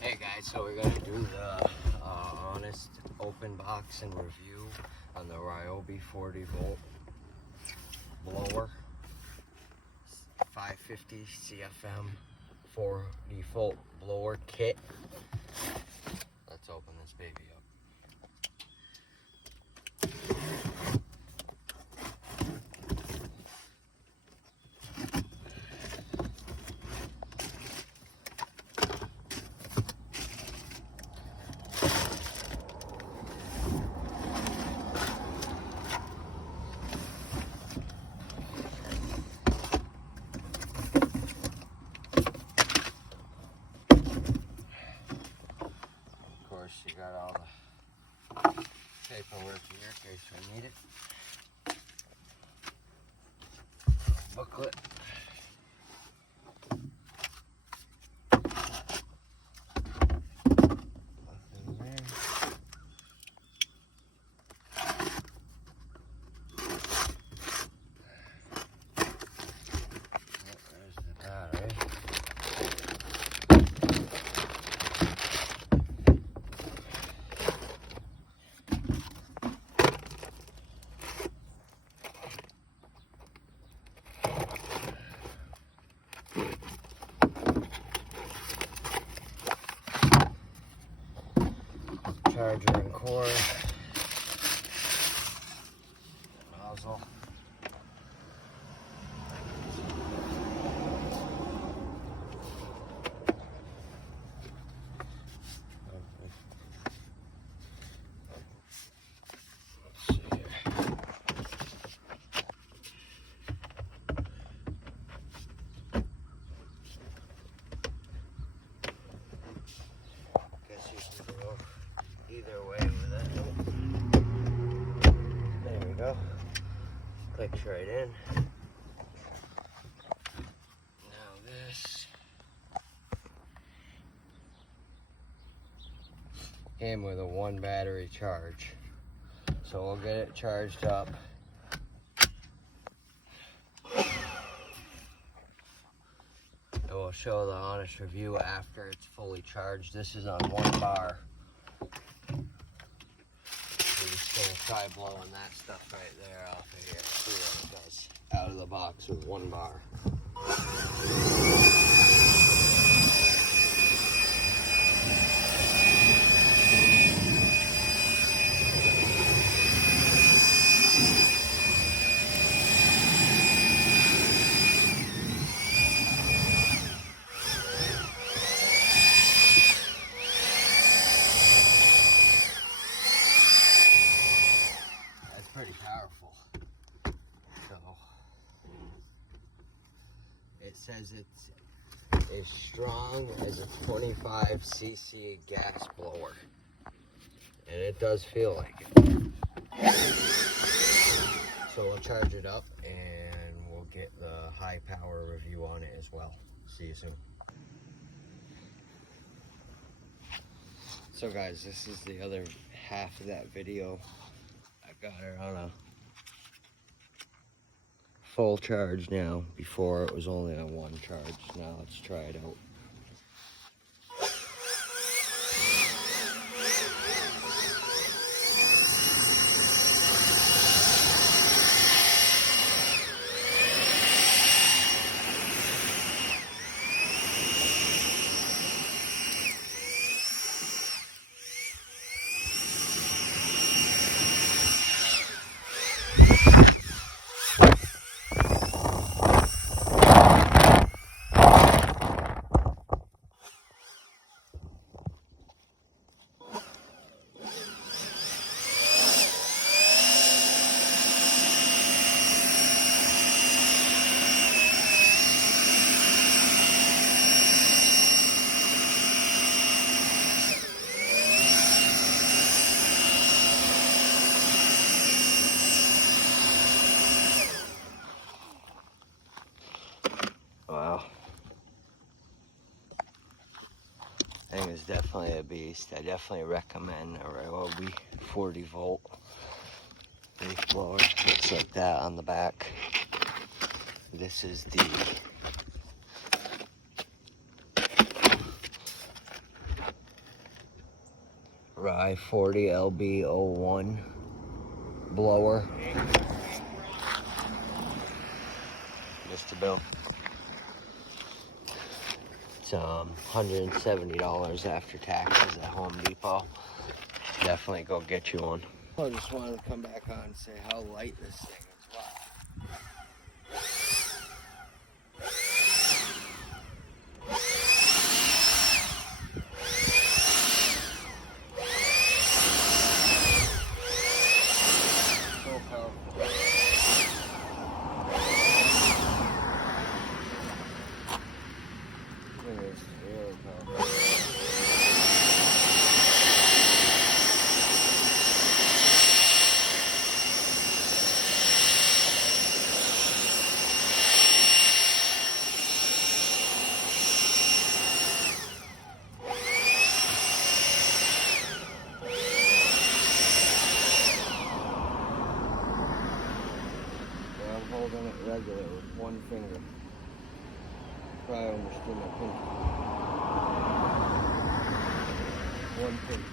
Hey guys, so we're going to do the honest open box and review on the Ryobi 40 volt blower, 550 CFM 4 default blower kit. Let's open this baby up. You got all the paperwork here in case we need it. Booklet. Nothing there. There's the battery. Charger and cord, nozzle, let's see here. Guess you can go either way with it. There we go. Clicks right in. Now this came with a 1 battery charge. So we'll get it charged up. And we'll show the honest review after it's fully charged. This is on 1 bar. We're just gonna try blowing that stuff right there off of here. See what it does out of the box with 1 bar. Pretty powerful. So it says it's as strong as a 25 cc gas blower, and it does feel like it. So we'll charge it up and we'll get the high power review on it as well. See you soon. So guys, this is the other half of that video. Got her on a full charge now. Before it was only on 1 charge. Now let's try it out. Wow. I think it's definitely a beast. I definitely recommend a Ryobi 40 volt leaf blower. Looks like that on the back. This is the Rye 40 LB01 blower. Mr. Bill. It's $170 after taxes at Home Depot. Definitely go get you one. I just wanted to come back on and say how light this thing is. Wow. So powerful. It is really powerful. I'm holding it regular with one finger. Probably understood my pinky. One finger.